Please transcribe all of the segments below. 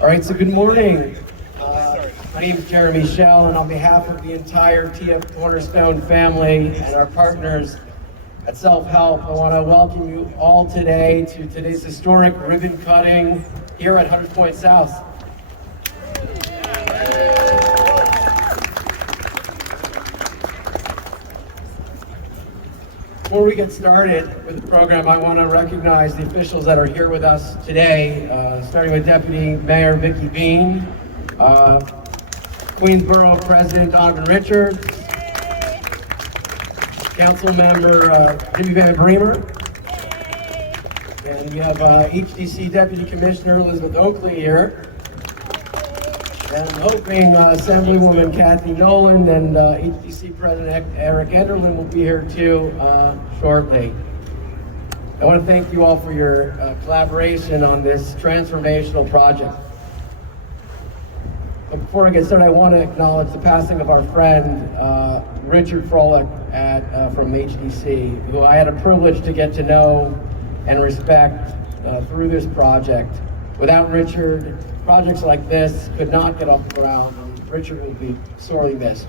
All right, so good morning. My name is Jeremy Schell, and on behalf of the entire TF Cornerstone family and our partners at Selfhelp, I want to welcome you all today to today's historic ribbon cutting here at 100 Point South. Before we get started with the program, I want to recognize the officials that are here with us today, starting with Deputy Mayor Vicki Bean, Queens Borough President Donovan Richards, Council Member Judy Bramer, and we have HDC Deputy Commissioner Elizabeth Oakley here. And I'm hoping Assemblywoman Cathy, Nolan, and HDC President Enderlin will be here too shortly. I want to thank you all for your collaboration on this transformational project. But before I get started, I want to acknowledge the passing of our friend Richard Froelich from HDC, who I had a privilege to get to know and respect through this project. Without Richard, projects like this could not get off the ground, and Richard will be sorely missed.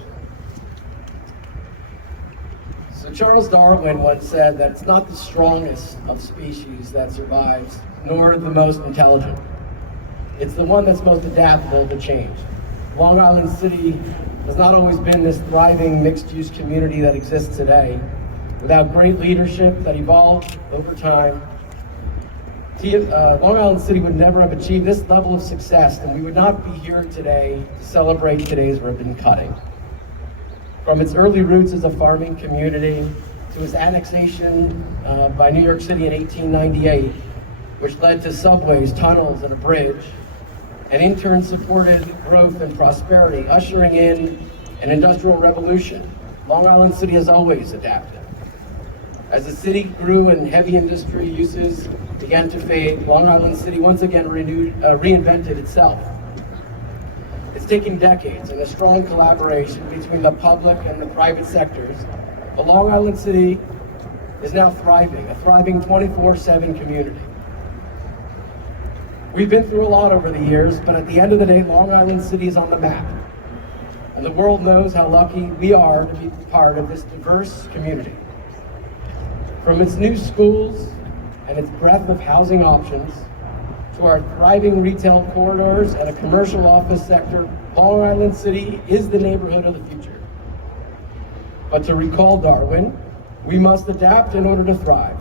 So Charles Darwin once said that it's not the strongest of species that survives, nor the most intelligent. It's the one that's most adaptable to change. Long Island City has not always been this thriving mixed-use community that exists today. Without great leadership that evolved over time, Long Island City would never have achieved this level of success, and we would not be here today to celebrate today's ribbon cutting. From its early roots as a farming community to its annexation by New York City in 1898, which led to subways, tunnels, and a bridge, and in turn supported growth and prosperity, ushering in an industrial revolution. Long Island City has always adapted. As the city grew and heavy industry uses began to fade, Long Island City once again reinvented itself. It's taken decades and a strong collaboration between the public and the private sectors, but Long Island City is now thriving, a thriving 24/7 community. We've been through a lot over the years, but at the end of the day, Long Island City is on the map. And the world knows how lucky we are to be part of this diverse community. From its new schools and its breadth of housing options, to our thriving retail corridors and a commercial office sector, Long Island City is the neighborhood of the future. But to recall Darwin, we must adapt in order to thrive.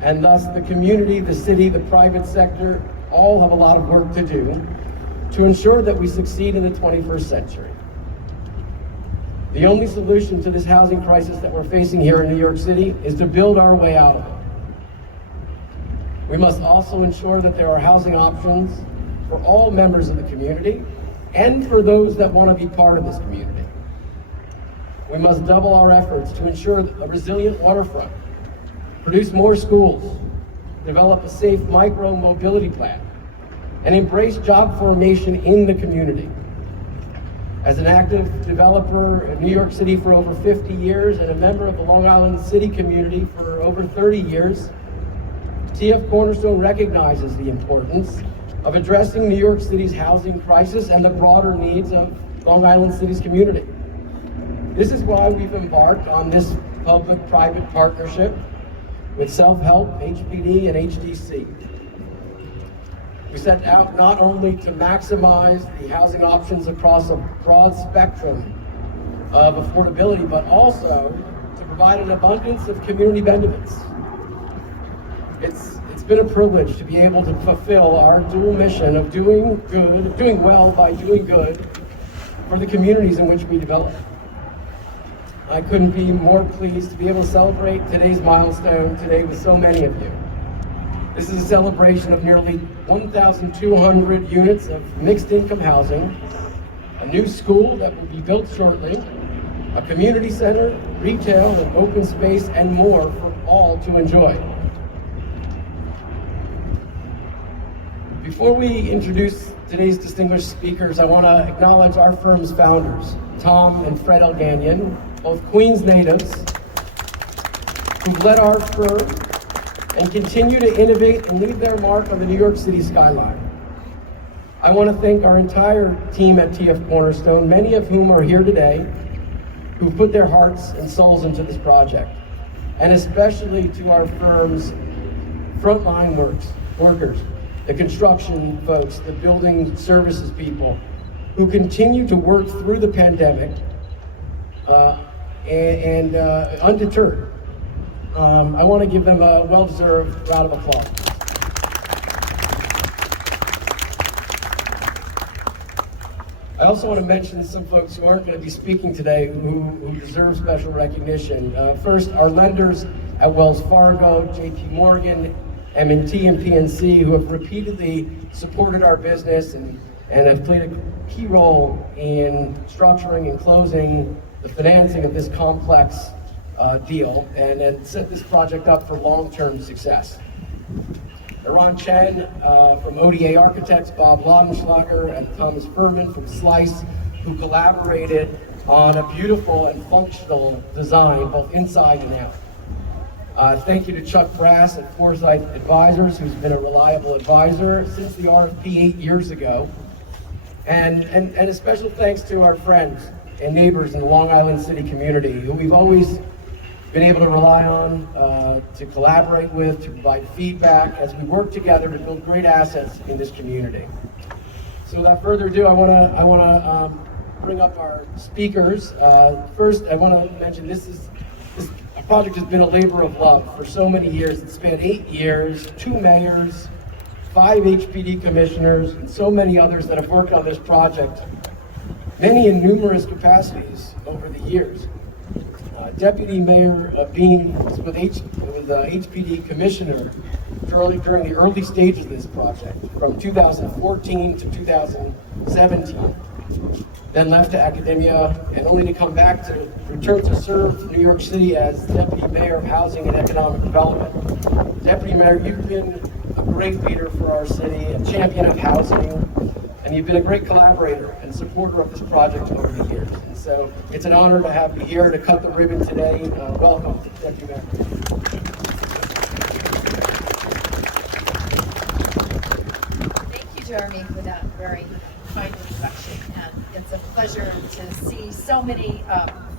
And thus the community, the city, the private sector, all have a lot of work to do to ensure that we succeed in the 21st century. The only solution to this housing crisis that we're facing here in New York City is to build our way out of it. We must also ensure that there are housing options for all members of the community and for those that want to be part of this community. We must double our efforts to ensure a resilient waterfront, produce more schools, develop a safe micro-mobility plan, and embrace job formation in the community. As an active developer in New York City for over 50 years and a member of the Long Island City community for over 30 years, TF Cornerstone recognizes the importance of addressing New York City's housing crisis and the broader needs of Long Island City's community. This is why we've embarked on this public-private partnership with Selfhelp, HPD, and HDC. We set out not only to maximize the housing options across a broad spectrum of affordability, but also to provide an abundance of community benefits. It's been a privilege to be able to fulfill our dual mission of doing well by doing good for the communities in which we develop. I couldn't be more pleased to be able to celebrate today's milestone today with so many of you. This is a celebration of nearly 1,200 units of mixed income housing, a new school that will be built shortly, a community center, retail, and open space, and more for all to enjoy. Before we introduce today's distinguished speakers, I want to acknowledge our firm's founders, Tom and Fred Elganian, both Queens natives, who've led our firm and continue to innovate and leave their mark on the New York City skyline. I want to thank our entire team at TF Cornerstone, many of whom are here today, who put their hearts and souls into this project, and especially to our firm's frontline workers, the construction folks, the building services people, who continue to work through the pandemic and undeterred. I want to give them a well-deserved round of applause. I also want to mention some folks who aren't going to be speaking today who deserve special recognition. First, our lenders at Wells Fargo, JP Morgan, M&T, and PNC, who have repeatedly supported our business and have played a key role in structuring and closing the financing of this complex deal and set this project up for long-term success. Ron Chen from ODA Architects, Bob Laudenschlager, and Thomas Furman from Slice, who collaborated on a beautiful and functional design, both inside and out. Thank you to Chuck Brass at Foresight Advisors, who's been a reliable advisor since the RFP 8 years ago. And a special thanks to our friends and neighbors in the Long Island City community, who we've always been able to rely on, to collaborate with, to provide feedback as we work together to build great assets in this community. So without further ado, I want to bring up our speakers. First, I want to mention this project has been a labor of love for so many years. It's spanned 8 years, 2 mayors, 5 HPD commissioners, and so many others that have worked on this project, many in numerous capacities over the years. Deputy Mayor Bean was with HPD Commissioner during the early stages of this project, from 2014 to 2017. Then left to academia, and only to come back to return to serve New York City as Deputy Mayor of Housing and Economic Development. Deputy Mayor, you've been a great leader for our city, a champion of housing, and you've been a great collaborator and supporter of this project over the years. And so it's an honor to have you here to cut the ribbon today. Welcome, Deputy Mayor. Thank you, Jeremy, for that very kind introduction. And it's a pleasure to see so many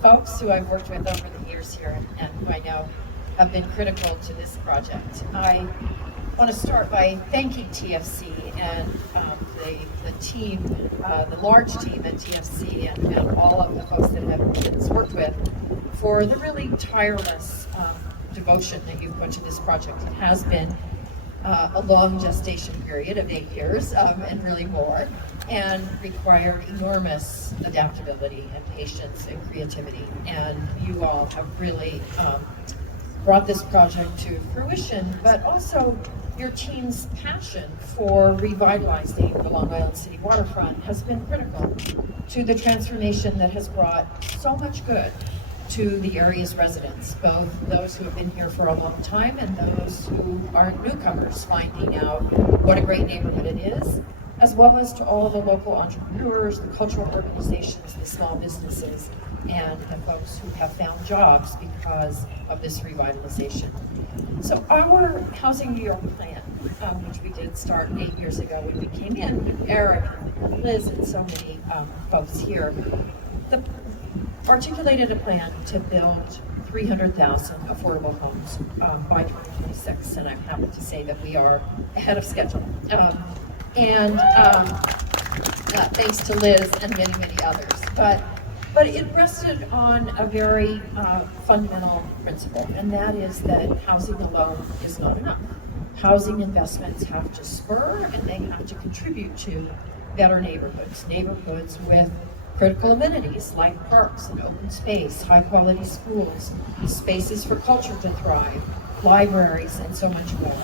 folks who I've worked with over the years here and who I know have been critical to this project. I want to start by thanking TFC and the team, the large team at TFC and all of the folks that have worked with for the really tireless devotion that you've put to this project. It has been a long gestation period of 8 years and really more, and required enormous adaptability and patience and creativity. And you all have really brought this project to fruition, but also your team's passion for revitalizing the Long Island City waterfront has been critical to the transformation that has brought so much good to the area's residents, both those who have been here for a long time and those who aren't newcomers finding out what a great neighborhood it is, as well as to all the local entrepreneurs, the cultural organizations, the small businesses, and the folks who have found jobs because of this revitalization. So our Housing New York plan, which we did start 8 years ago when we came in with Eric and Liz and so many folks here, articulated a plan to build 300,000 affordable homes by 2026, and I'm happy to say that we are ahead of schedule. Thanks to Liz and many, many others. But it rested on a very fundamental principle, and that is that housing alone is not enough. Housing investments have to spur and they have to contribute to better neighborhoods with critical amenities like parks and open space, high quality schools, spaces for culture to thrive, libraries, and so much more.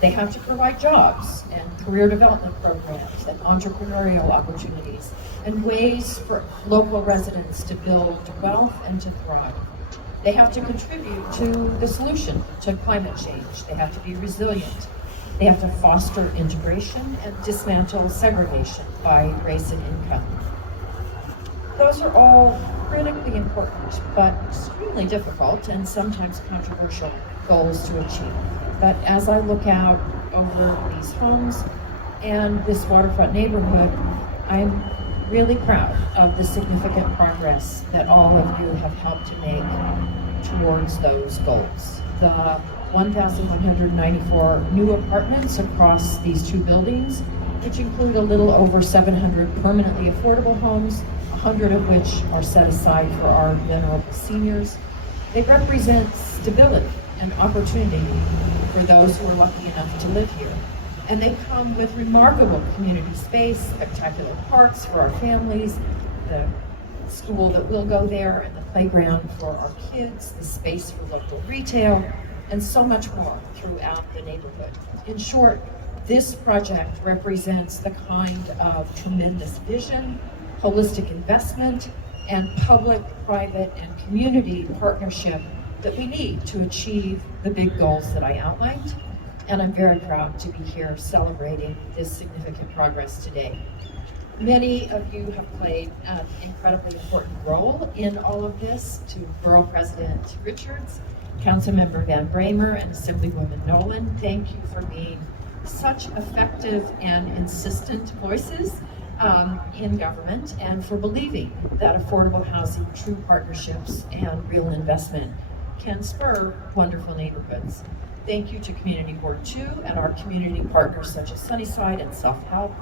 They have to provide jobs and career development programs and entrepreneurial opportunities and ways for local residents to build wealth and to thrive. They have to contribute to the solution to climate change. They have to be resilient. They have to foster integration and dismantle segregation by race and income. Those are all critically important, but extremely difficult and sometimes controversial goals to achieve. But as I look out over these homes, and this waterfront neighborhood, I'm really proud of the significant progress that all of you have helped to make towards those goals. The 1,194 new apartments across these two buildings, which include a little over 700 permanently affordable homes, 100 of which are set aside for our vulnerable seniors. They represent stability and opportunity for those who are lucky enough to live here. And they come with remarkable community space, spectacular parks for our families, the school that will go there, and the playground for our kids, the space for local retail, and so much more throughout the neighborhood. In short, this project represents the kind of tremendous vision, holistic investment, and public, private, and community partnership that we need to achieve the big goals that I outlined. And I'm very proud to be here celebrating this significant progress today. Many of you have played an incredibly important role in all of this, to Borough President Richards, Councilmember Van Bramer, and Assemblywoman Nolan. Thank you for being such effective and insistent voices in government, and for believing that affordable housing, true partnerships, and real investment can spur wonderful neighborhoods. Thank you to Community Board 2 and our community partners such as Sunnyside and Selfhelp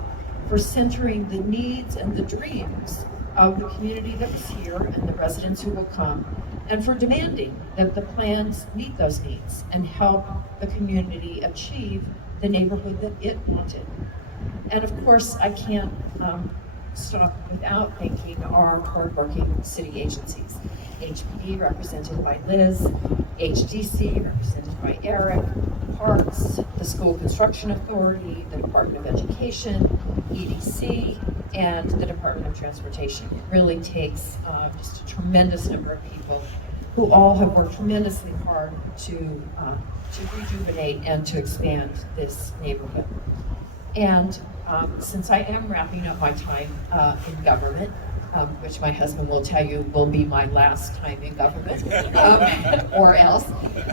for centering the needs and the dreams of the community that was here and the residents who will come, and for demanding that the plans meet those needs and help the community achieve the neighborhood that it wanted. And of course, I can't stop without thanking our hardworking city agencies. HPD, represented by Liz, HDC, represented by Eric, Parks, the School Construction Authority, the Department of Education, EDC, and the Department of Transportation. It really takes just a tremendous number of people who all have worked tremendously hard to rejuvenate and to expand this neighborhood. And since I am wrapping up my time in government, which my husband will tell you will be my last time in government, or else,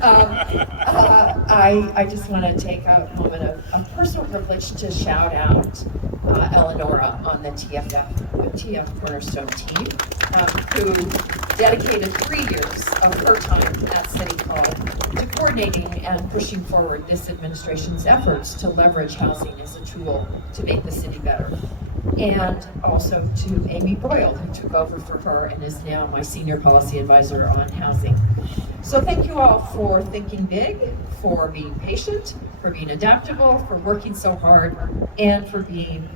I just want to take a moment of personal privilege to shout out Eleonora on the TF Cornerstone team, who dedicated 3 years of her time at City Hall to coordinating and pushing forward this administration's efforts to leverage housing as a tool to make the city better. And also to Amy Broyle, who took over for her and is now my senior policy advisor on housing. So thank you all for thinking big, for being patient, for being adaptable, for working so hard, and for being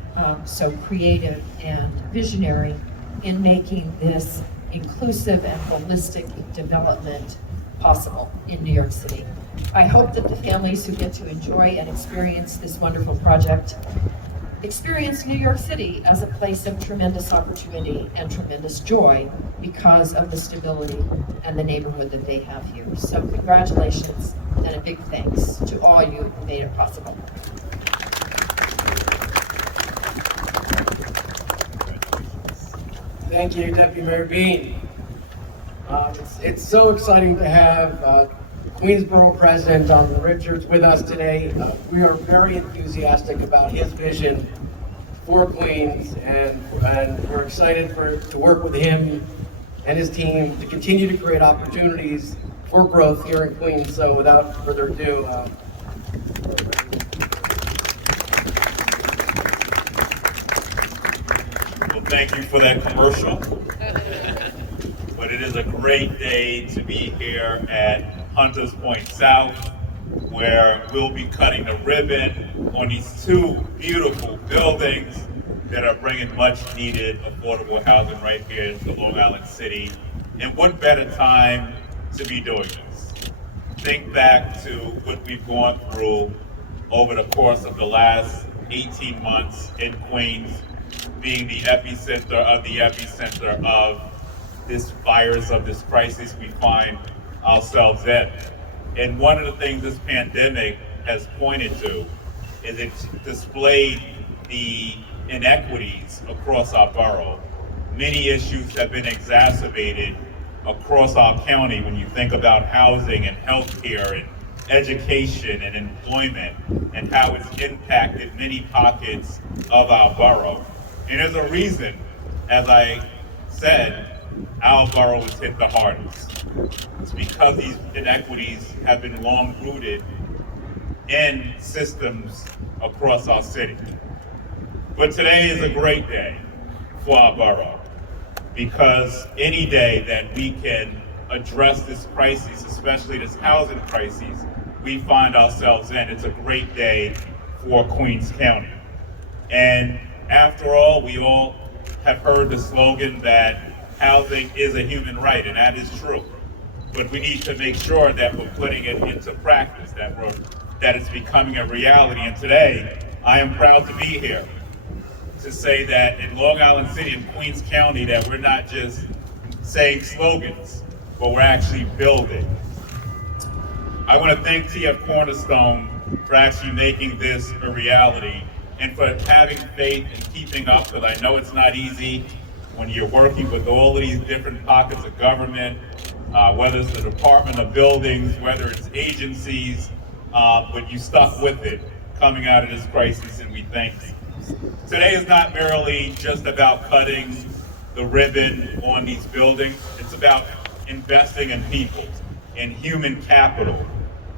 so creative and visionary in making this inclusive and holistic development possible in New York City. I hope that the families who get to enjoy and experience this wonderful project experience New York City as a place of tremendous opportunity and tremendous joy because of the stability and the neighborhood that they have here. So congratulations and a big thanks to all you who made it possible. Thank you, Deputy Mayor Bean. It's so exciting to have Queensborough President Donovan Richards with us today. We are very enthusiastic about his vision for Queens, and we're excited to work with him and his team to continue to create opportunities for growth here in Queens. So without further ado, well, thank you for that commercial. But it is a great day to be here at Hunters Point South, where we'll be cutting the ribbon on these two beautiful buildings that are bringing much needed affordable housing right here to Long Island City. And what better time to be doing this? Think back to what we've gone through over the course of the last 18 months in Queens, being the epicenter of this virus, of this crisis we find ourselves in. And one of the things this pandemic has pointed to is it's displayed the inequities across our borough. Many issues have been exacerbated across our county when you think about housing and healthcare and education and employment and how it's impacted many pockets of our borough. And there's a reason, as I said, our borough was hit the hardest. It's because these inequities have been long rooted in systems across our city. But today is a great day for our borough, because any day that we can address this crisis, especially this housing crisis we find ourselves in, it's a great day for Queens County. And after all, we all have heard the slogan that housing is a human right, and that is true. But we need to make sure that we're putting it into practice, that it's becoming a reality. And today, I am proud to be here to say that in Long Island City and Queens County, that we're not just saying slogans, but we're actually building. I want to thank TF Cornerstone for actually making this a reality and for having faith and keeping up, because I know it's not easy when you're working with all of these different pockets of government, whether it's the Department of Buildings, whether it's agencies, but you stuck with it coming out of this crisis, and we thank you. Today is not merely just about cutting the ribbon on these buildings. It's about investing in people, in human capital.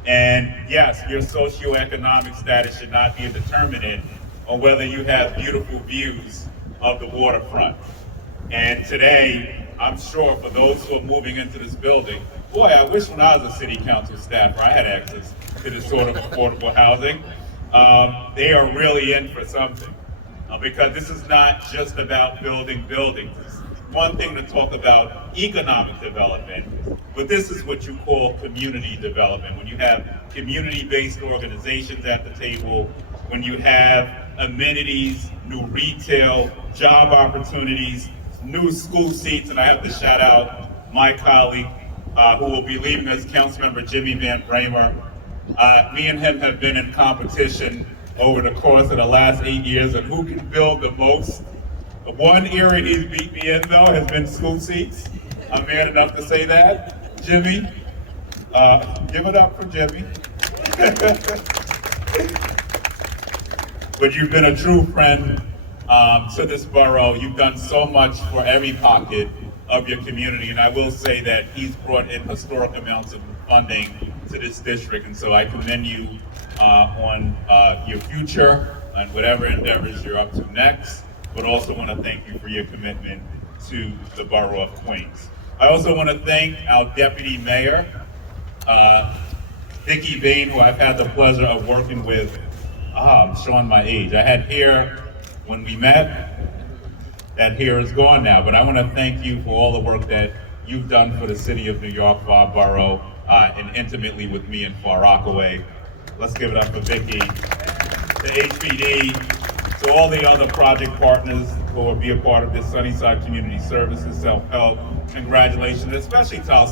And yes, your socioeconomic status should not be a determinant on whether you have beautiful views of the waterfront. And today, I'm sure for those who are moving into this building, boy, I wish when I was a city council staffer I had access to this sort of affordable housing. They are really in for something, because this is not just about building buildings. It's one thing to talk about economic development, but this is what you call community development. When you have community-based organizations at the table, when you have amenities, new retail, job opportunities, new school seats, and I have to shout out my colleague who will be leaving us, Councilmember Jimmy Van Bramer. Me and him have been in competition over the course of the last 8 years on who can build the most. One area he's beat me in, though, has been school seats. I'm man enough to say that. Jimmy, give it up for Jimmy. But you've been a true friend to this borough. You've done so much for every pocket of your community, and I will say that he's brought in historic amounts of funding to this district, and so I commend you on your future and whatever endeavors you're up to next, but also want to thank you for your commitment to the borough of Queens. I also want to thank our deputy mayor, Vicki, who I've had the pleasure of working with. I'm showing my age. I had hair when we met. That hair is gone now, but I want to thank you for all the work that you've done for the city of New York, for our borough, and intimately with me in Far Rockaway. Let's give it up for Vicki, to HPD, to all the other project partners who will be a part of this Sunnyside Community Services, Self-Help. Congratulations, especially to our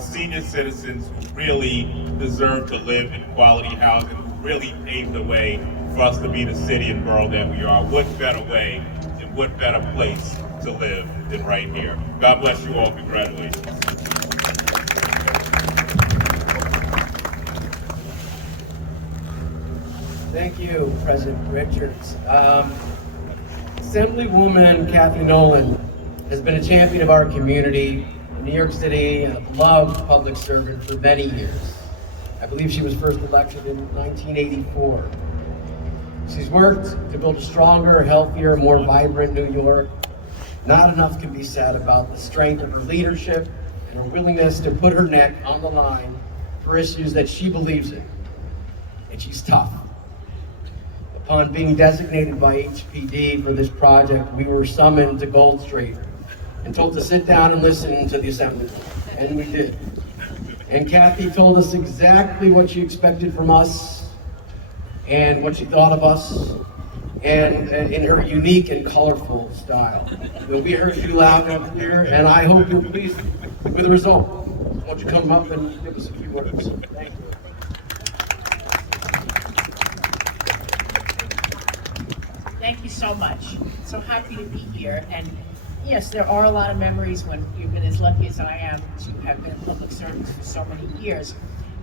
senior citizens who really deserve to live in quality housing, who really paved the way for us to be the city and borough that we are. What better way and what better place to live than right here? God bless you all. Congratulations. Thank you, President Richards. Assemblywoman Cathy Nolan has been a champion of our community in New York City and a beloved public servant for many years. I believe she was first elected in 1984. She's worked to build a stronger, healthier, more vibrant New York. Not enough can be said about the strength of her leadership and her willingness to put her neck on the line for issues that she believes in. And she's tough. Upon being designated by HPD for this project, we were summoned to Gold Street and told to sit down and listen to the assembly. And we did. And Cathy told us exactly what she expected from us and what she thought of us, and in her unique and colorful style. But we heard you loud and clear, and I hope you're pleased with the result. Won't you come up and give us a few words? Thank you. Thank you so much. So happy to be here. And yes, there are a lot of memories when you've been as lucky as I am to have been in public service for so many years.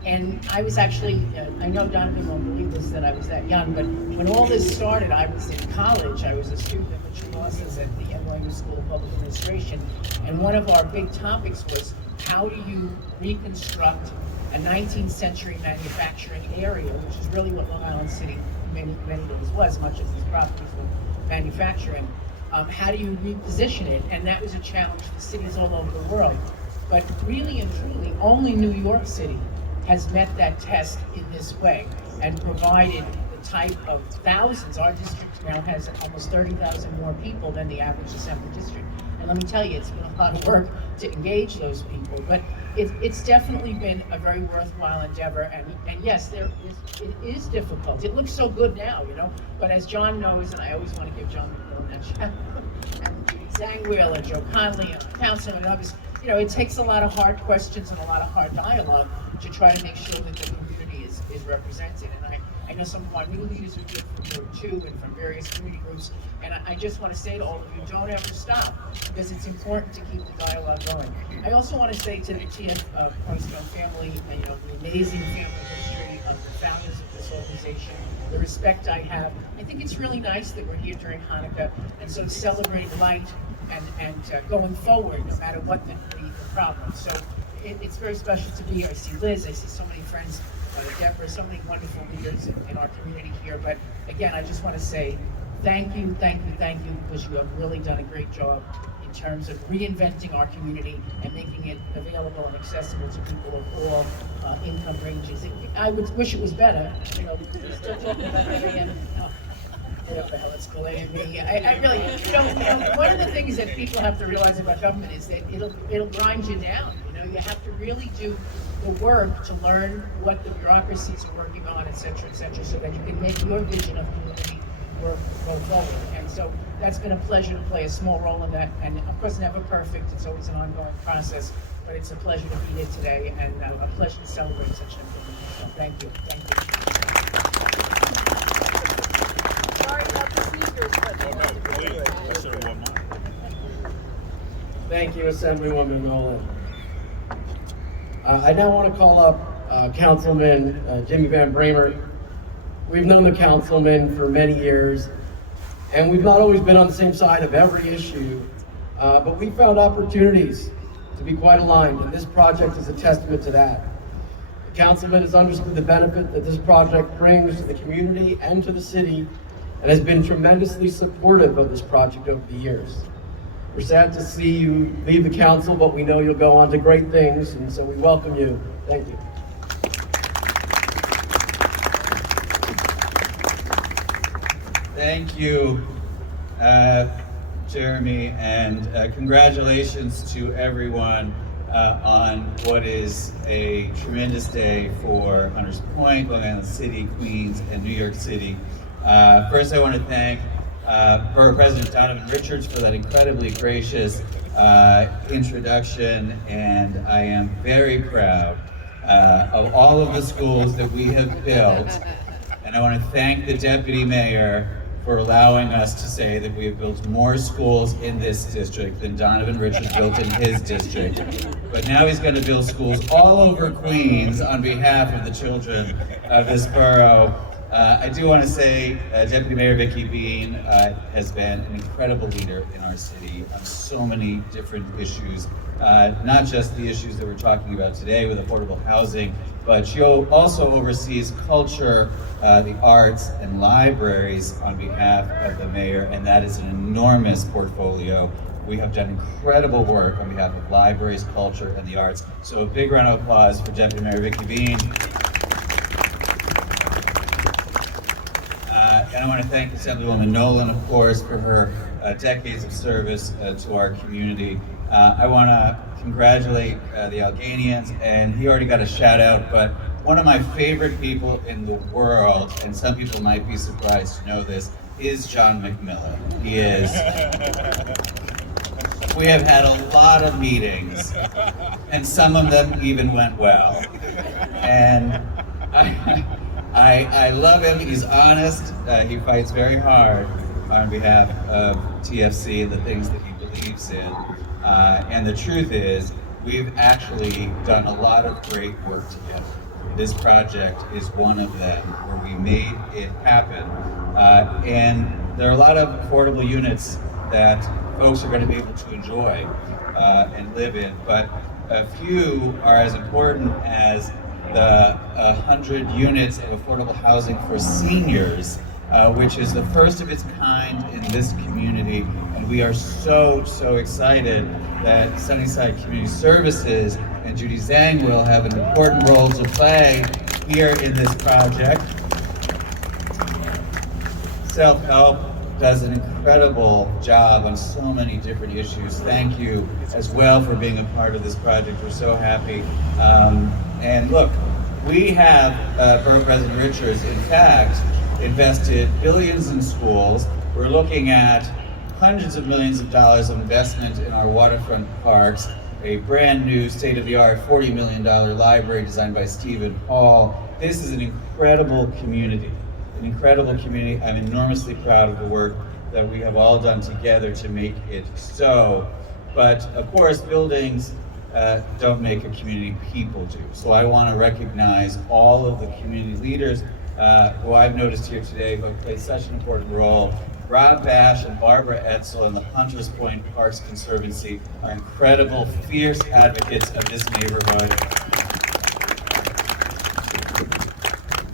And I was actually, I know Donovan won't believe this, that I was that young, but when all this started, I was in college. I was a student of mature losses at the NYU School of Public Administration. And one of our big topics was, how do you reconstruct a 19th century manufacturing area, which is really what Long Island City many ways was, much as these properties were manufacturing. How do you reposition it? And that was a challenge for cities all over the world. But really and truly, only New York City has met that test in this way and provided the type of thousands. Our district now has almost 30,000 more people than the average Assembly district. And let me tell you, it's been a lot of work to engage those people, but it's definitely been a very worthwhile endeavor. And yes, it is difficult. It looks so good now, you know, but as John knows, and I always want to give John that shout, and Judy Zangwill and Joe Conley and Councilman and others, you know, it takes a lot of hard questions and a lot of hard dialogue to try to make sure that the community is represented. And I know some of our new leaders are here from Borough 2 and from various community groups, and I just want to say to all of you, don't ever stop, because it's important to keep the dialogue going. I also want to say to the TF Cornerstone family, you know, the amazing family history of the founders of this organization, the respect I have. I think it's really nice that we're here during Hanukkah and sort of celebrating light and going forward, no matter what the problem. So it's very special to be here. I see Liz, I see so many friends, Deborah, so many wonderful leaders in our community here. But again, I just want to say thank you, because you have really done a great job in terms of reinventing our community and making it available and accessible to people of all income ranges. I would wish it was better. You know, we're still talking about AM. What the hell it's called AME. I really, you know, one of the things that people have to realize about government is that it'll grind you down. You know, you have to really do the work to learn what the bureaucracies are working on, et cetera, so that you can make your vision of community work go forward. And so that's been a pleasure to play a small role in that. And of course, never perfect. It's always an ongoing process. But it's a pleasure to be here today and a pleasure to celebrate such an important event. So thank you. Thank you. Sorry about the sneakers, but Oh, no, please. That's everyone mine. Thank you, Assemblywoman Nolan. I now want to call up Councilman Jimmy Van Bramer. We've known the councilman for many years, and we've not always been on the same side of every issue, but we found opportunities to be quite aligned, and this project is a testament to that. The councilman has understood the benefit that this project brings to the community and to the city, and has been tremendously supportive of this project over the years. We're sad to see you leave the council, but we know you'll go on to great things, and so we welcome you. Thank you. Thank you, Jeremy, and congratulations to everyone on what is a tremendous day for Hunters Point, Long Island City, Queens, and New York City. First, I want to thank Borough President Donovan Richards for that incredibly gracious introduction, and I am very proud of all of the schools that we have built. And I want to thank the Deputy Mayor for allowing us to say that we have built more schools in this district than Donovan Richards built in his district. But now he's going to build schools all over Queens on behalf of the children of this borough. I do want to say Deputy Mayor Vicki Bean has been an incredible leader in our city on so many different issues, not just the issues that we're talking about today with affordable housing, but she also oversees culture, the arts, and libraries on behalf of the mayor, and that is an enormous portfolio. We have done incredible work on behalf of libraries, culture, and the arts. So a big round of applause for Deputy Mayor Vicki Bean. And I want to thank Assemblywoman Nolan, of course, for her decades of service to our community. I want to congratulate the Alleghenians, and he already got a shout out, but one of my favorite people in the world, and some people might be surprised to know this, is John McMillan. He is. We have had a lot of meetings, and some of them even went well. And I love him. He's honest. He fights very hard on behalf of TFC and the things that he believes in. And the truth is, we've actually done a lot of great work together. this project is one of them, where we made it happen. And there are a lot of affordable units that folks are going to be able to enjoy and live in, but a few are as important as the 100 units of affordable housing for seniors, which is the first of its kind in this community. And we are so excited that Sunnyside Community Services and Judy Zangwill have an important role to play here in this project. Selfhelp does an incredible job on so many different issues. Thank you as well for being a part of this project. We're so happy. And look, we have, Borough President Richards, in fact, invested billions in schools. We're looking at hundreds of millions of dollars of investment in our waterfront parks, a brand new state-of-the-art $40 million library designed by Stephen Hall. This is an incredible community. An incredible community. I'm enormously proud of the work that we have all done together to make it so. But of course, buildings don't make a community, people do. So I want to recognize all of the community leaders who I've noticed here today who have played such an important role. Rob Bash and Barbara Etzel and the Hunters Point Parks Conservancy are incredible, fierce advocates of this neighborhood.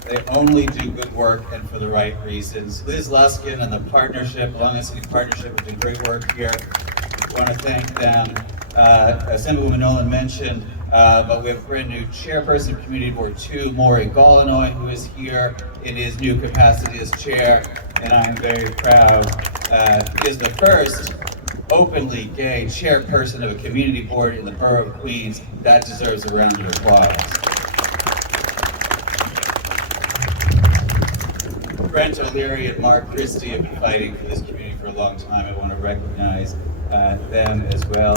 They only do good work and for the right reasons. Liz Luskin and the partnership, Long Island City Partnership, have done great work here. I want to thank them. Assemblywoman Nolan mentioned, but we have a brand new chairperson of Community Board 2, Maury Gollinoy, who is here in his new capacity as chair, and I am very proud. He is the first openly gay chairperson of a community board in the Borough of Queens. That deserves a round of applause. Brent O'Leary and Mark Christie have been fighting for this community for a long time. I want to recognize them as well.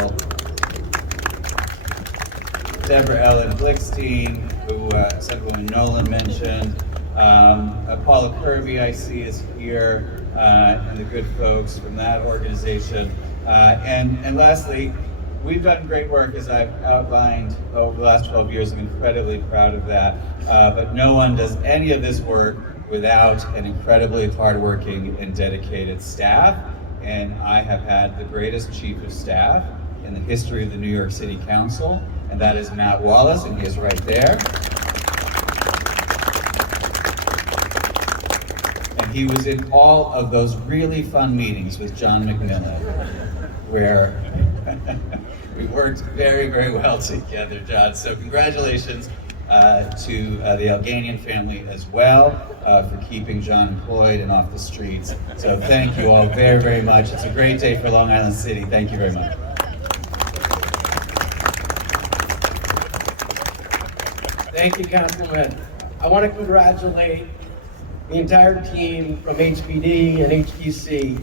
Deborah Ellen Blickstein, who Assemblywoman Nolan mentioned. Paula Kirby, I see, is here, and the good folks from that organization. And lastly, we've done great work, as I've outlined over the last 12 years. I'm incredibly proud of that. But no one does any of this work without an incredibly hardworking and dedicated staff. And I have had the greatest chief of staff in the history of the New York City Council, and that is Matt Wallace, and he is right there. And he was in all of those really fun meetings with John McMillan, where we worked very well together, John. So congratulations to the Alganian family as well for keeping John employed and off the streets. So thank you all very much. It's a great day for Long Island City. Thank you very much. Thank you, Councilman. I want to congratulate the entire team from HPD and HDC.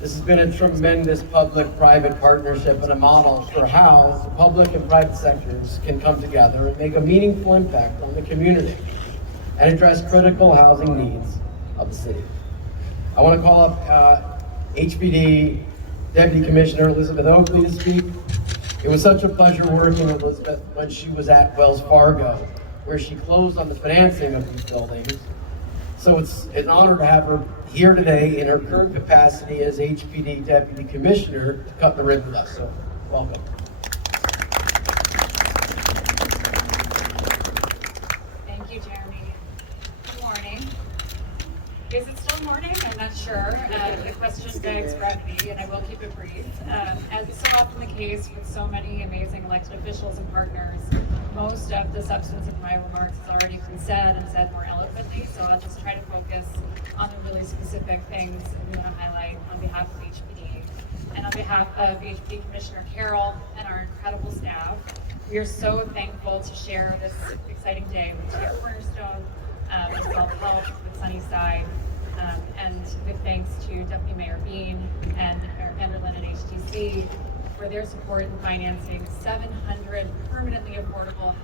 This has been a tremendous public-private partnership and a model for how the public and private sectors can come together and make a meaningful impact on the community and address critical housing needs of the city. I want to call up HPD Deputy Commissioner Elizabeth Oakley to speak. It was such a pleasure working with Elizabeth when she was at Wells Fargo, where she closed on the financing of these buildings. So it's an honor to have her here today in her current capacity as HPD Deputy Commissioner to cut the ribbon with us. So, welcome. Thank you, Jeremy. Good morning. Is it still morning? I'm not sure. The question begs brevity, and I will keep it brief. As is so often the case with so many amazing elected officials and partners, most of the substance of my remarks has already been said and said more eloquently, so I'll just try to focus on the really specific things we want to highlight on behalf of HPD. And on behalf of HPD Commissioner Carroll and our incredible staff, we are so thankful to share this exciting day with Cornerstone, with Selfhelp, with Sunnyside, and with thanks to Deputy Mayor Bean and Enderlin and HTC for their support in financing 700 permanently affordable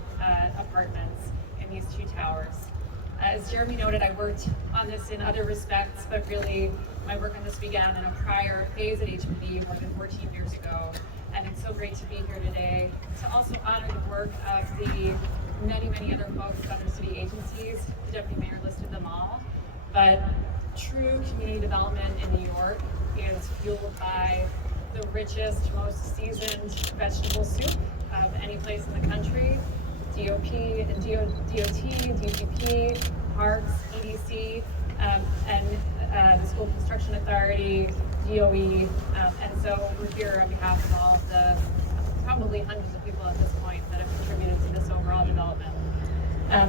apartments in these two towers. As Jeremy noted, I worked on this in other respects, but really my work on this began in a prior phase at HPD more than 14 years ago. And it's so great to be here today to also honor the work of the many, many other folks at other city agencies. The deputy mayor listed them all. But true community development in New York is fueled by the richest, most seasoned vegetable soup of any place in the country. DOT, DPP, Parks, EDC, and the School Construction Authority, DOE, and so we're here on behalf of all of the probably hundreds of people at this point that have contributed to this overall development.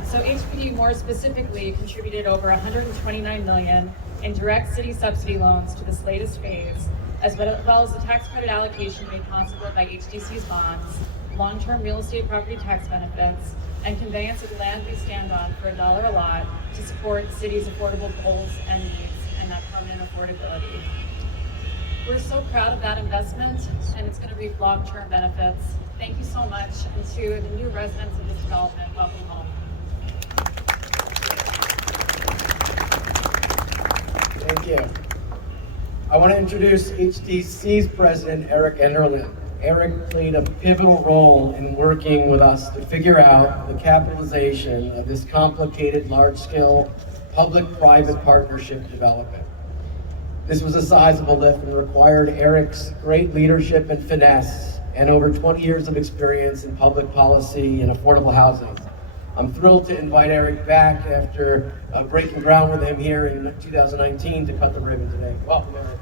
So HPD more specifically contributed over $129 million in direct city subsidy loans to this latest phase, as well as the tax credit allocation made possible by HDC's bonds, long-term real estate property tax benefits, and conveyance of land we stand on for $1 a lot to support the city's affordable goals and needs and that permanent affordability. We're so proud of that investment, and it's going to reap long-term benefits. Thank you so much, and to the new residents of this development, welcome home. Thank you. I want to introduce HDC's president, Eric Enderlin. Eric played a pivotal role in working with us to figure out the capitalization of this complicated, large-scale, public-private partnership development. This was a sizable lift and required Eric's great leadership and finesse and over 20 years of experience in public policy and affordable housing. I'm thrilled to invite Eric back after breaking ground with him here in 2019 to cut the ribbon today. Welcome, Eric.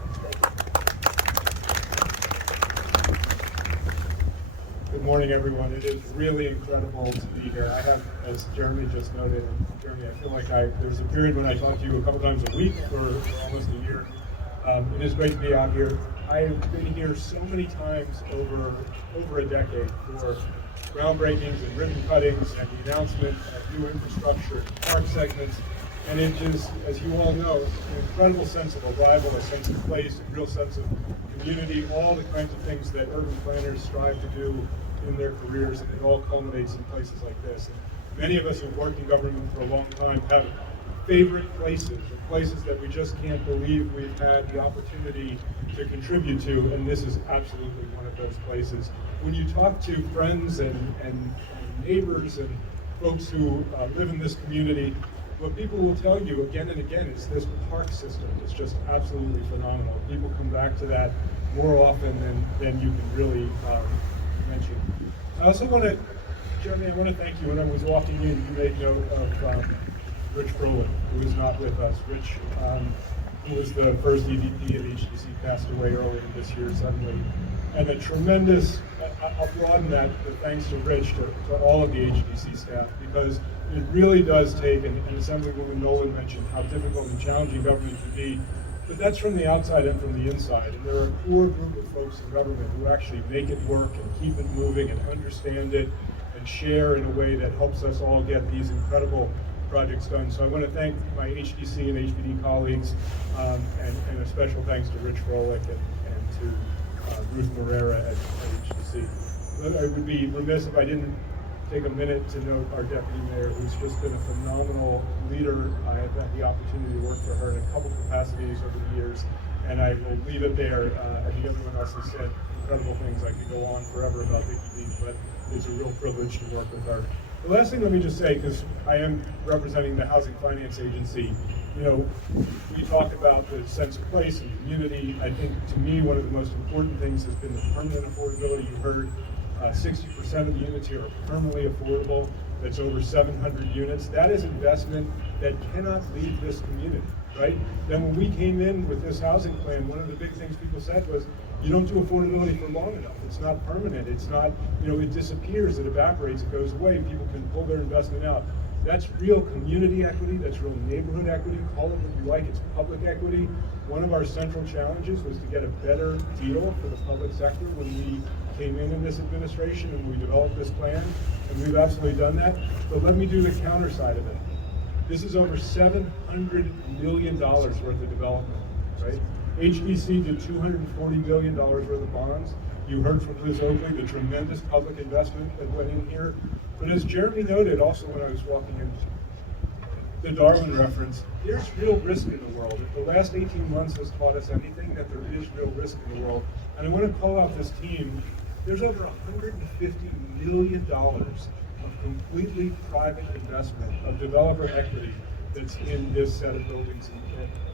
Good morning, everyone. It is really incredible to be here. I have, as Jeremy just noted, and Jeremy, I feel like there's a period when I talk to you a couple times a week for almost a year. It is great to be out here. I have been here so many times over a decade for groundbreakings and ribbon cuttings and the announcement of new infrastructure and park segments. And it just, as you all know, it's an incredible sense of arrival, a sense of place, a real sense of community, all the kinds of things that urban planners strive to do in their careers, and it all culminates in places like this. And many of us who've worked in government for a long time have favorite places, or places that we just can't believe we've had the opportunity to contribute to, and this is absolutely one of those places. When you talk to friends and neighbors and folks who live in this community, what people will tell you again and again is this park system is just absolutely phenomenal. People come back to that more often than you can really mention. I also want to, Jeremy, I want to thank you. When I was walking in, you made note of Rich Froelich, who is not with us. Rich, who was the first EVP of HDC, passed away earlier this year suddenly. And a tremendous, I'll broaden that, the thanks to Rich, to all of the HDC staff, because it really does take, and Assemblywoman Nolan mentioned how difficult and challenging government can be, but that's from the outside and from the inside. And there are a core group of folks in government who actually make it work and keep it moving and understand it and share in a way that helps us all get these incredible projects done. So I want to thank my HDC and HPD colleagues, and a special thanks to Rich Froelich and to Ruth Moreira at HDC. I would be remiss if I didn't take a minute to note our deputy mayor, who's just been a phenomenal leader. I have had the opportunity to work for her in a couple capacities over the years, and I will leave it there. I think everyone else has said incredible things. I could go on forever about Vicki, but it's a real privilege to work with her. The last thing let me just say, because I am representing the Housing Finance Agency, you know, we talk about the sense of place and community. I think, to me, one of the most important things has been the permanent affordability. You heard 60% of the units here are permanently affordable. That's over 700 units. That is investment that cannot leave this community, right? Then when we came in with this housing plan, one of the big things people said was, you don't do affordability for long enough. It's not permanent. It's not, you know, it disappears, it evaporates, it goes away. People can pull their investment out. That's real community equity. That's real neighborhood equity. Call it what you like. It's public equity. One of our central challenges was to get a better deal for the public sector when we came in this administration and we developed this plan, and we've absolutely done that. But let me do the counter side of it. This is over $700 million worth of development, right? HDC did $240 million worth of bonds. You heard from Liz Oakley the tremendous public investment that went in here. But as Jeremy noted also when I was walking in, the Darwin reference, there's real risk in the world. If the last 18 months has taught us anything, that there is real risk in the world. And I want to call out this team. There's over $150 million of completely private investment, of developer equity that's in this set of buildings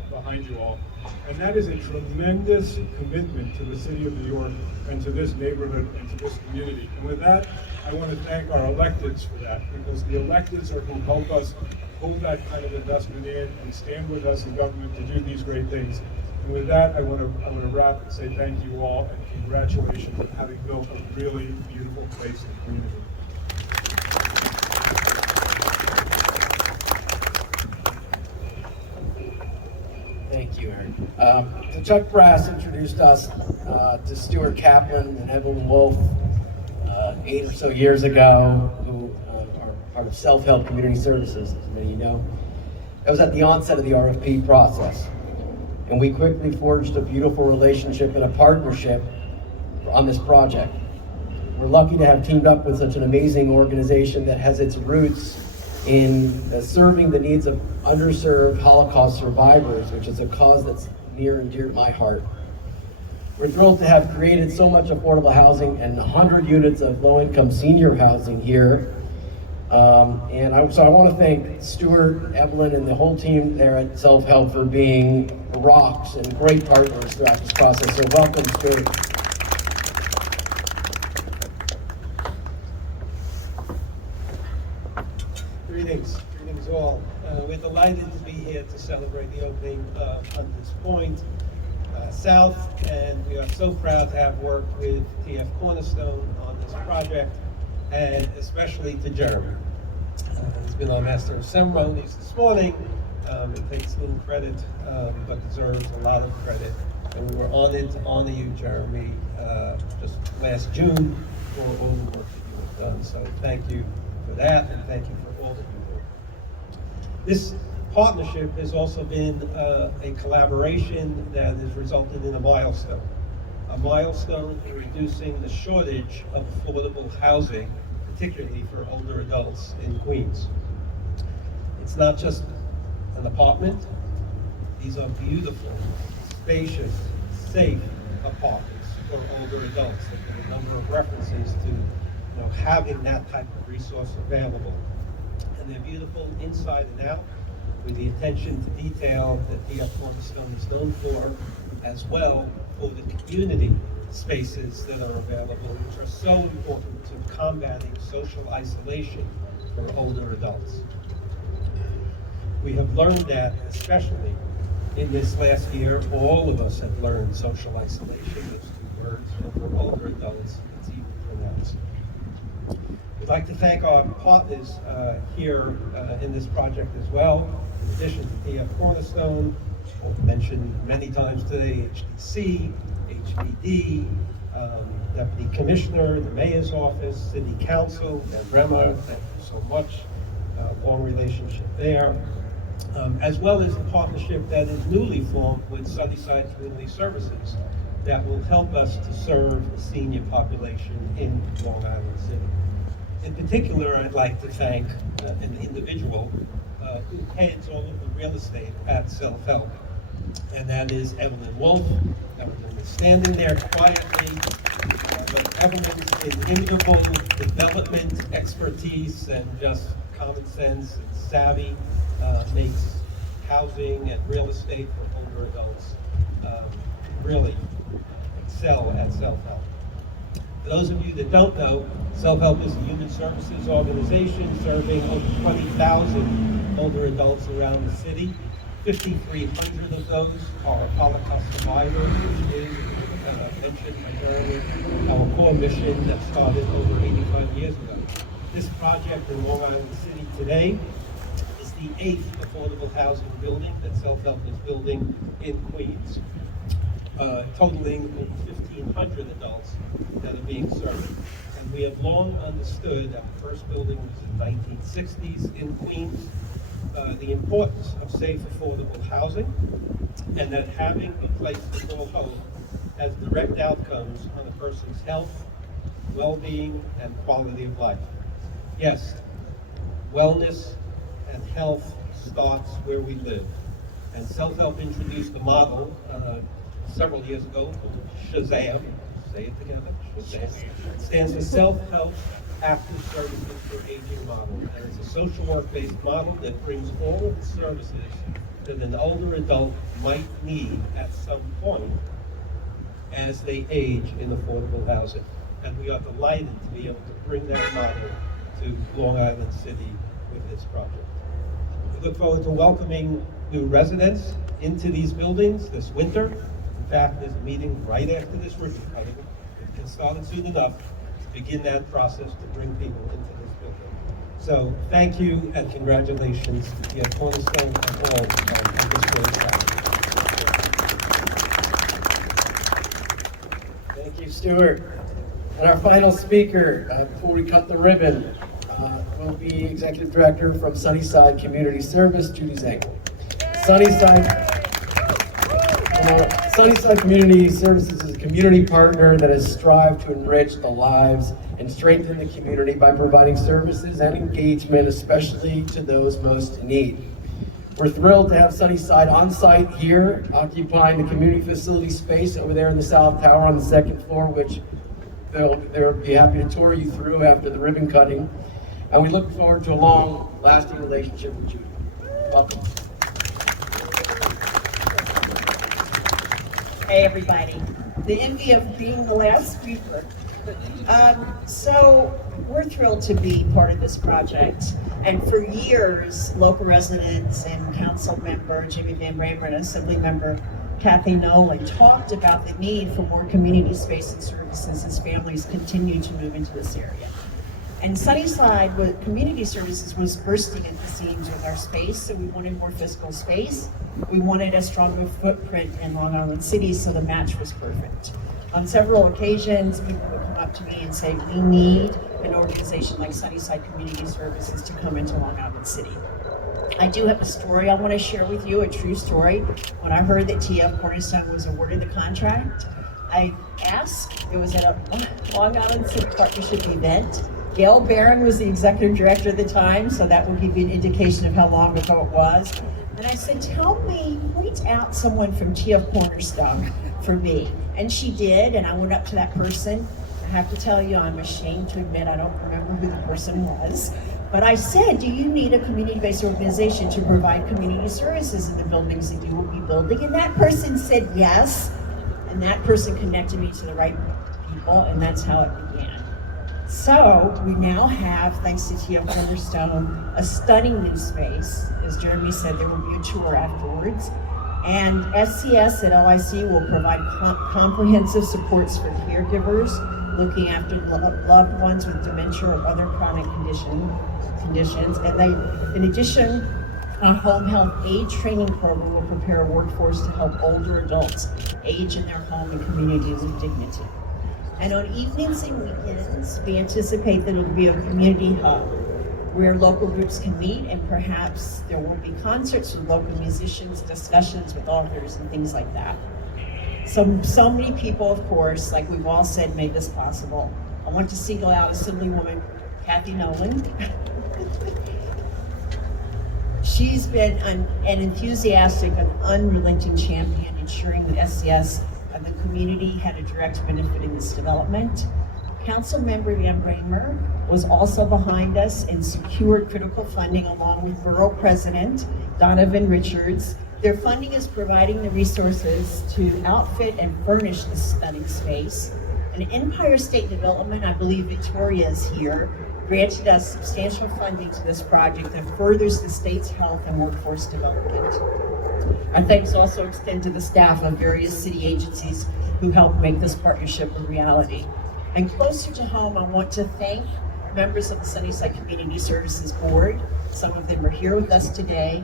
behind you all. And that is a tremendous commitment to the city of New York and to this neighborhood and to this community. And with that, I want to thank our electeds for that, because the electeds are who help us hold that kind of investment in and stand with us in government to do these great things. And with that, I want to wrap and say thank you all and congratulations on having built a really beautiful place and community. Thank you, Eric. So Chuck Brass introduced us to Stuart Kaplan and Enderlin Wolf 8 or so years ago, who are part of Selfhelp Community Services, as many of you know. That was at the onset of the RFP process. And we quickly forged a beautiful relationship and a partnership on this project. We're lucky to have teamed up with such an amazing organization that has its roots in serving the needs of underserved Holocaust survivors, which is a cause that's near and dear to my heart. We're thrilled to have created so much affordable housing and 100 units of low-income senior housing here. So I want to thank Stuart, Evelyn, and the whole team there at Selfhelp for being rocks and great partners throughout this process. So welcome, Stuart. Greetings all. We're delighted to be here to celebrate the opening of Hunters Point South, and we are so proud to have worked with TF Cornerstone on this project, and especially to Jeremy. He's been our master of ceremonies this morning. It takes little credit, but deserves a lot of credit. And we were honored to honor you, Jeremy, just last June for all the work that you have done. So thank you for that, and thank you for all that you do. This partnership has also been a collaboration that has resulted in a milestone in reducing the shortage of affordable housing, particularly for older adults in Queens. It's not just an apartment. These are beautiful, spacious, safe apartments for older adults. There have been a number of references to having that type of resource available. And they're beautiful inside and out, with the attention to detail that TF Cornerstone is known for, as well for the community spaces that are available, which are so important to combating social isolation for older adults. We have learned that, especially in this last year, all of us have learned social isolation, those two words, and for older adults, it's even pronounced. We'd like to thank our partners here in this project as well. In addition to TF Cornerstone, mentioned many times today, HDC, HPD, Deputy Commissioner, the Mayor's Office, City Council, and Bramer, thank you so much. Long relationship there. As well as the partnership that is newly formed with Sunnyside Community Services that will help us to serve the senior population in Long Island City. In particular, I'd like to thank an individual who heads all of the real estate at Selfhelp, and that is Evelyn Wolf. Evelyn is standing there quietly, but Evelyn's inimitable development expertise and just common sense and savvy makes housing and real estate for older adults really excel at Selfhelp. For those of you that don't know, Selfhelp is a human services organization serving over 20,000 older adults around the city. 5,300 of those are Holocaust survivors, which is, mentioned by Jeremy, our core mission that started over 85 years ago. This project in Long Island City today is the 8th affordable housing building that Selfhelp is building in Queens, totaling over 1,500 adults that are being served. And we have long understood that the first building was in the 1960s in Queens, the importance of safe, affordable housing, and that having a place to call home has direct outcomes on a person's health, well-being, and quality of life. Yes, wellness and health starts where we live. And Selfhelp introduced a model several years ago called SHAZAM. Say it together. SHAZAM. It stands for Self-Help active services for aging model. And it's a social work-based model that brings all of the services that an older adult might need at some point as they age in affordable housing. And we are delighted to be able to bring that model to Long Island City with this project. We look forward to welcoming new residents into these buildings this winter. In fact, there's a meeting right after this ribbon cutting. It can start soon enough to begin that process to bring people into this building. So thank you and congratulations to Cornerstone and all of this great staff. Thank you, Stuart. And our final speaker, before we cut the ribbon, will be Executive Director from Sunnyside Community Service, Judy Zangwill. Sunnyside Community Services is a community partner that has strived to enrich the lives and strengthen the community by providing services and engagement, especially to those most in need. We're thrilled to have Sunnyside on site here, occupying the community facility space over there in the South Tower on the second floor, which they'll be happy to tour you through after the ribbon cutting. And we look forward to a long-lasting relationship with Judy. Welcome. Hey everybody, the envy of being the last speaker. So we're thrilled to be part of this project. And for years, local residents and council member Jimmy Van Bramer and Assembly member Cathy Nolan talked about the need for more community space and services as families continue to move into this area. And Sunnyside with community services was bursting at the seams with our space, so we wanted more physical space. We wanted a stronger footprint in Long Island City, so the match was perfect. On several occasions, people would come up to me and say, we need an organization like Sunnyside Community Services to come into Long Island City. I do have a story I want to share with you, a true story. When I heard that TF Cornerstone was awarded the contract, I asked, it was at a Long Island City Partnership event. Gail Barron was the executive director at the time, so that will give you an indication of how long ago it was. And I said, point out someone from TF Cornerstone for me. And she did, and I went up to that person. I have to tell you, I'm ashamed to admit I don't remember who the person was. But I said, do you need a community-based organization to provide community services in the buildings that you will be building? And that person said yes, and that person connected me to the right people, and that's how it began. So we now have, thanks to TF Cornerstone, a stunning new space. As Jeremy said, there will be a tour afterwards. And SCS at LIC will provide comprehensive supports for caregivers, looking after loved ones with dementia or other chronic conditions. And in addition, a home health aid training program will prepare a workforce to help older adults age in their home and communities with dignity. And on evenings and weekends, we anticipate that it will be a community hub where local groups can meet, and perhaps there will be concerts with local musicians, discussions with authors, and things like that. So many people, of course, like we've all said, made this possible. I want to single out Assemblywoman Cathy Nolan. She's been an enthusiastic and unrelenting champion, ensuring that SCS and the community had a direct benefit in this development. Council member Van Bramer was also behind us and secured critical funding along with Borough President Donovan Richards. Their funding is providing the resources to outfit and furnish this stunning space. And Empire State Development, I believe Victoria is here, granted us substantial funding to this project that furthers the state's health and workforce development. Our thanks also extend to the staff of various city agencies who helped make this partnership a reality. And closer to home, I want to thank members of the Sunnyside Community Services Board. Some of them are here with us today.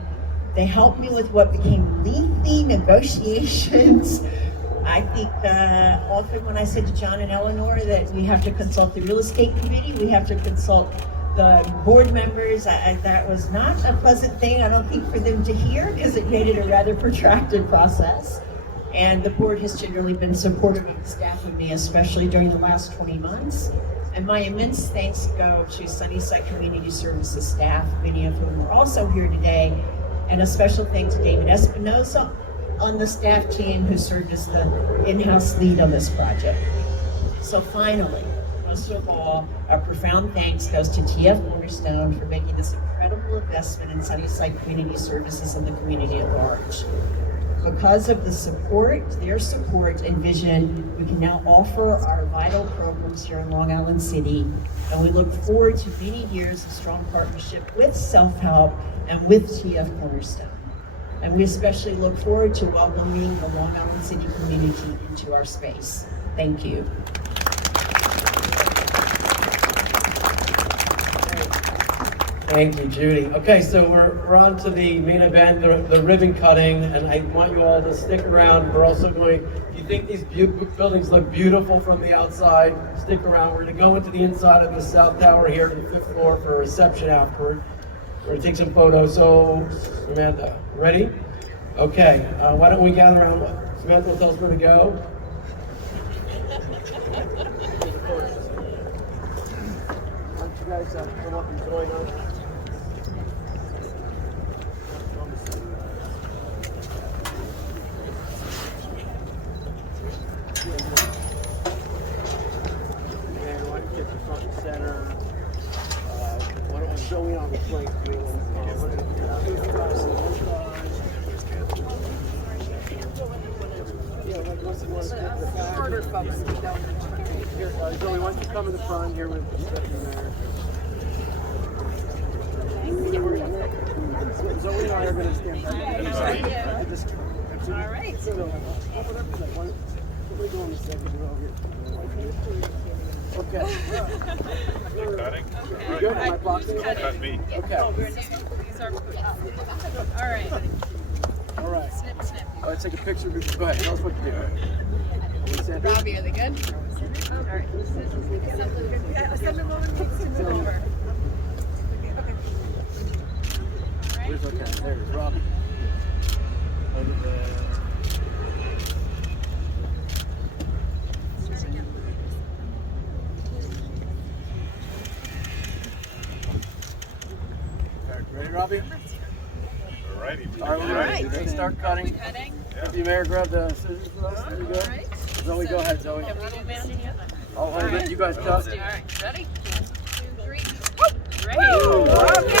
They helped me with what became lengthy negotiations. I think often when I said to John and Eleanor that we have to consult the real estate committee, we have to consult the board members, that was not a pleasant thing, I don't think, for them to hear, because it made it a rather protracted process. And the board has generally been supportive of the staff and me, especially during the last 20 months. And my immense thanks go to Sunnyside Community Services staff, many of whom are also here today. And a special thanks to David Espinoza on the staff team who served as the in-house lead on this project. So finally, what most of all, our profound thanks goes to TF Cornerstone for making this incredible investment in Sunnyside Community Services and the community at large. Because of the support, their support and vision, we can now offer our vital programs here in Long Island City, and we look forward to many years of strong partnership with Selfhelp and with TF Cornerstone. And we especially look forward to welcoming the Long Island City community into our space. Thank you. Thank you, Judy. Okay, so we're on to the main event, the ribbon cutting, and I want you all to stick around. We're also going, if you think these buildings look beautiful from the outside, stick around. We're going to go into the inside of the South Tower here to the 5th floor for a reception afterward. We're going to take some photos. So, Samantha, ready? Okay, why don't we gather around? Samantha will tell us where to go. Why don't you guys come up and join us? And why don't you get the front and center? Why don't we show me on the flank view? We're going to do that. Harder folks to go. Here, Zoe, why don't you come in the front here with the second there? Zoe and I are going to stand back. All right. Somebody go on the second row here. Okay. Cutting? You good? Am I boxing? Cut me. Okay. All right. All right. Snip, snip. All right, take a picture. Go ahead. Tell us what you do. Robbie, are they good? All right. Send them over. Send them over. Where's okay? There it is. Robbie. Over there. Ready, Robbie? Alrighty. All right, we're ready. Let's start cutting. Deputy Mayor, grab the scissors for us. There you go. Zoe, go ahead, Zoe. I'll hold it. You guys cut. All right. Ready? 1, 2, 3. Woo! Robbie!